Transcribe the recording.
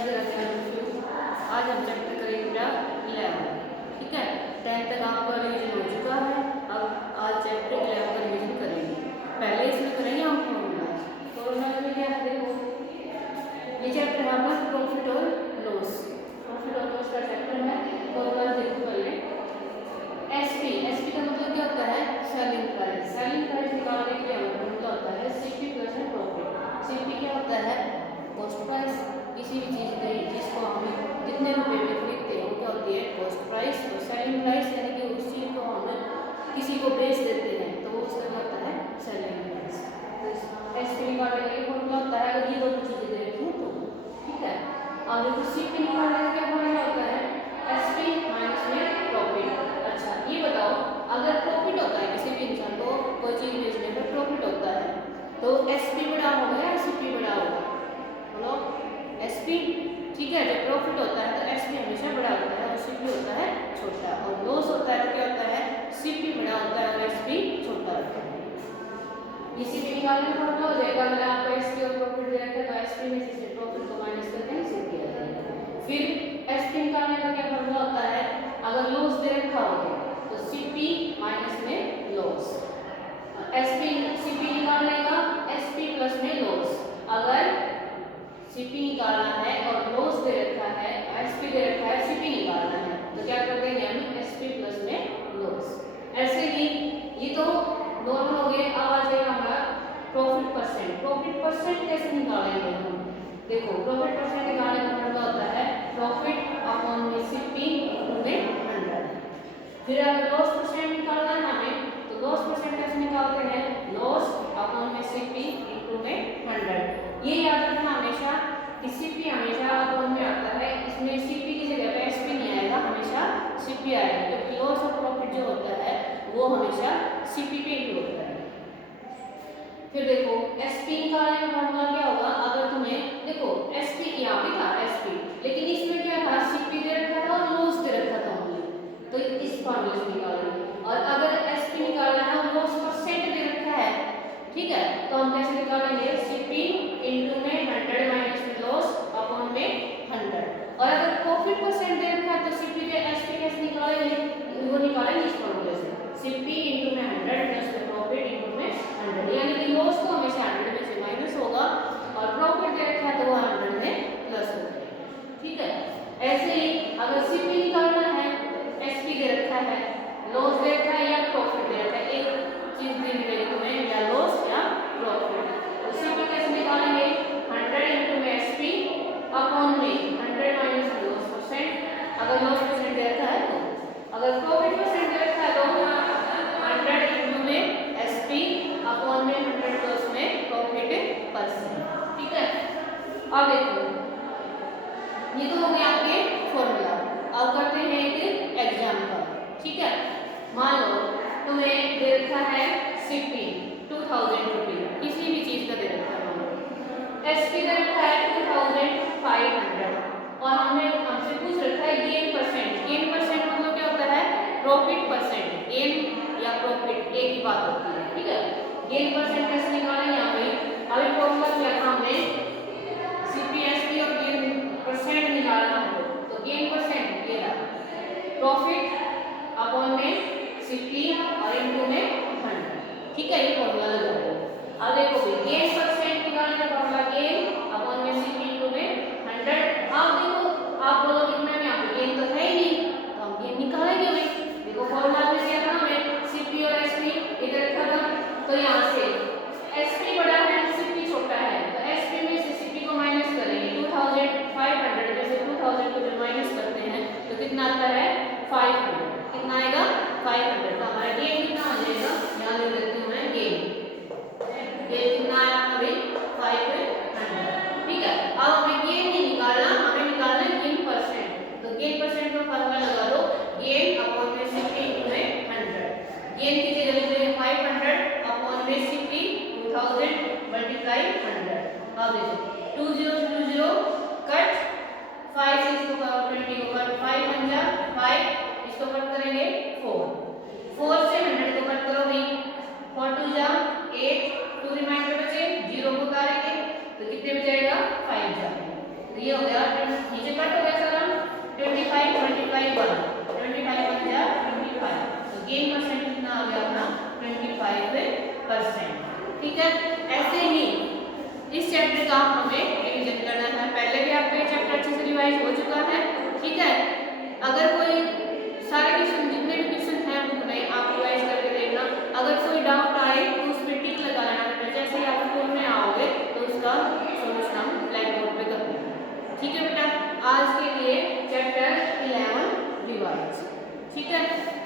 राधे राधे बच्चों। आज हम चैप्टर करेंगे बेटा 11। ठीक है, 10 तक आपका रिवीजन हो चुका है। अब आज चैप्टर 11 का रिवीजन करेंगे। पहले इसमें करेंगे हम फॉर्मूला। फॉर्मूला में क्या है देखो, ये चैप्टर है आपका प्रॉफिट और लॉस। प्रॉफिट और लॉस का चैप्टर है। फॉर्मूला देखो पहले। एसपी का मतलब क्या होता है? Selling price. सेलिंग प्राइस निकालने के लिए हमारा फॉर्मूला होता है सीपी प्लस प्रॉफिट। सीपी क्या होता है? Cost price. किसी भी चीज की जिसको हम कितने रुपए में खरीदते हैं वो क्या होती है? Cost price. और सेलिंग प्राइस यानी कि उस चीज को हम किसी को बेच देते हैं तो वो उसका क्या होता है? Selling price. तो एसपी निकालने का ये फॉर्मूला होता है अगर ये दोनों चीजें दे रखी हैं तो। ठीक है, और देखो सीपी निकालने का क्या फॉर्मूला होता है? एसपी माइनस में प्रॉफिट। अच्छा ये बताओ, अगर प्रॉफिट होता है किसी भी इंसान को कोई चीज बेचने पर प्रॉफिट होता है तो एसपी बड़ा होगा या सीपी बड़ा होगा? बोलो। एसपी। ठीक है, जब प्रॉफिट होता है तो एसपी हमेशा बड़ा होता है और सीपी होता है छोटा। और लॉस होता है तो क्या होता है? सीपी बड़ा होता है और एसपी छोटा होता है। ये सीपी निकालने का फॉर्मूला हो जाएगा। अगर आपको एसपी और प्रॉफिट दे रखा है तो एसपी में से प्रॉफिट को माइनस करके सीपी आ जाएगा। फिर एसपी निकालने का क्या फॉर्मूला होता है? अगर लॉस दे रखा हो तो सीपी माइनस में लॉस। एसपी सीपी निकालने का एसपी प्लस में लॉस। अगर सीपी निकालना है और लॉस दे रखा है, एसपी दे रखा है, सीपी निकालना है तो क्या कर देंगे हम? एसपी प्लस में लॉस। ऐसे ही ये तो नॉर्मल हो गए। अब आ जाएगा हमारा प्रॉफिट परसेंट। प्रॉफिट परसेंट कैसे निकालेंगे हम? देखो, प्रॉफिट परसेंट निकालने का फॉर्मूला होता है प्रॉफिट अपॉन में सीपी इनटू में 100। फिर अगर लॉस परसेंट निकालना है हमें तो लॉस परसेंट कैसे निकालते हैं? लॉस अपॉन में सीपी इनटू में 100। ये याद रखना हमेशा कि सीपी हमेशा अपॉन में आता है। इसमें सीपी की जगह पे एसपी नहीं आएगा, हमेशा सीपी आएगा क्योंकि लॉस और प्रॉफिट जो होता है वो हमेशा सीपी पे ही होता है। फिर देखो एसपी निकालने का फॉर्मूला क्या होगा? अगर तुम्हें देखो एसपी यहाँ भी था एसपी, लेकिन इसमें क्या था? सीपी दे रखा था और लॉस दे रखा था हमने, तो इस फॉर्मूले से निकालेंगे। और अगर एसपी निकालना है और लॉस परसेंट दे रखा है, ठीक है, तो हम कैसे निकालेंगे? सीपी इनटू में 100 माइनस में लॉस अपॉन में 100। और अगर प्रॉफिट परसेंट दे रखा है तो सीपी के एसपी कैसे निकालेंगे? वो निकालेंगे इस फॉर्मूले से सीपी इनटू में 100 प्लस में प्रॉफिट इनटू में 100। यानी कि लॉस तो हमेशा 100 में से माइनस होगा और प्रॉफिट दे रखा है तो वो 100 में प्लस होगा। ठीक है, ऐसे ही अगर सीपी निकालना है, एसपी दे रखा है, लॉस दे रखा है या प्रॉफिट दे रखा है, एक चीज दी मिलेगी तुम्हें, या लॉस या प्रॉफिट। तो सीपी कैसे निकालेंगे? 100 इनटू में एसपी अपॉन में 100 माइनस लॉस परसेंट। अगर लॉस परसेंट दे रखा है तो, अगर प्रॉफिट परसेंट दे रखा है तो 100 इनटू में एसपी अपॉन में 100 प्लस में प्रॉफिट परसेंट। ठीक है, अब देखो ये तो हो गया आपके फॉर्मूला। अब करते हैं एक एग्जांपल। ठीक है, मान लो तुम्हें दे रखा है सीपी 2000 रुपये, किसी भी चीज का दे रखा है। मान लो एसपी दे रखा है 2500 और हमसे पूछ रखा है गेन परसेंट। गेन परसेंट मतलब क्या होता है? Profit percent. गेन या प्रॉफिट एक ही बात होती है। ठीक है, गेन परसेंट कैसे निकालेंगे? यहाँ पे अभी फॉर्मूला किया था हमने सीपीएसपी और गेन परसेंट निकालना है तो गेन परसेंट ये रहा प्रॉफिट अपॉन में सीपी और इनटू में 100। ठीक है, ये फॉर्मूला लगा दो। अब देखो भी गेन परसेंट निकालने का फॉर्मूला गेन अपॉन में सीपी इनटू में 100। अब देखो आप बोलो कितना में आप गेन तो है ही नहीं तो हम गेन निकालेंगे भाई। देखो फॉर्मूला में क्या था? हमें सीपी और एसपी इधर रखा था तो यहाँ से एसपी बड़ा है सीपी छोटा है तो एसपी में से सीपी को माइनस करेंगे। 2500 में से 2000 को जब माइनस करते हैं तो कितना आता है? 500। कितना आएगा? 500। तो हमारा गेन कितना आ जाएगा? यहाँ लिख देती हूँ मैं गेन। गेन कितना आया हमारे? 500। ठीक है, अब हमें गेन नहीं निकालना, हमें निकालना है गेन परसेंट। तो गेन परसेंट का फॉर्मूला लगा दो गेन अपॉन में सीपी इनटू में 100। गेन की जगह लिख देंगे 500 अपॉन में सीपी 2000 मल्टीप्लाई 100। अब देखो 20 से 20 कट, 5 से इसको 20 को कट, 5 1 जा 5, इसको कट करेंगे 4 से 100 को कट करो भी 4 2 जा 8, 2 रिमाइंडर बचे, 0 को उतारेंगे तो कितने में जाएगा? 5 जाएगा। तो ये हो गया 50%। ठीक है, ऐसे ही इस चैप्टर का हमें रिवीजन करना है। पहले भी आपका ये चैप्टर अच्छे से रिवाइज हो चुका है। ठीक है, अगर कोई सारे क्वेश्चन जितने भी क्वेश्चन हैं उनमें आप रिवाइज करके देखना। अगर कोई डाउट आए तो उस पर टिक लगा लेना, जैसे ही आप स्कूल में आओगे तो उसका सॉल्यूशन हम ब्लैक बोर्ड पे कर देंगे। ठीक है बेटा, आज के लिए चैप्टर 11 रिवाइज। ठीक है।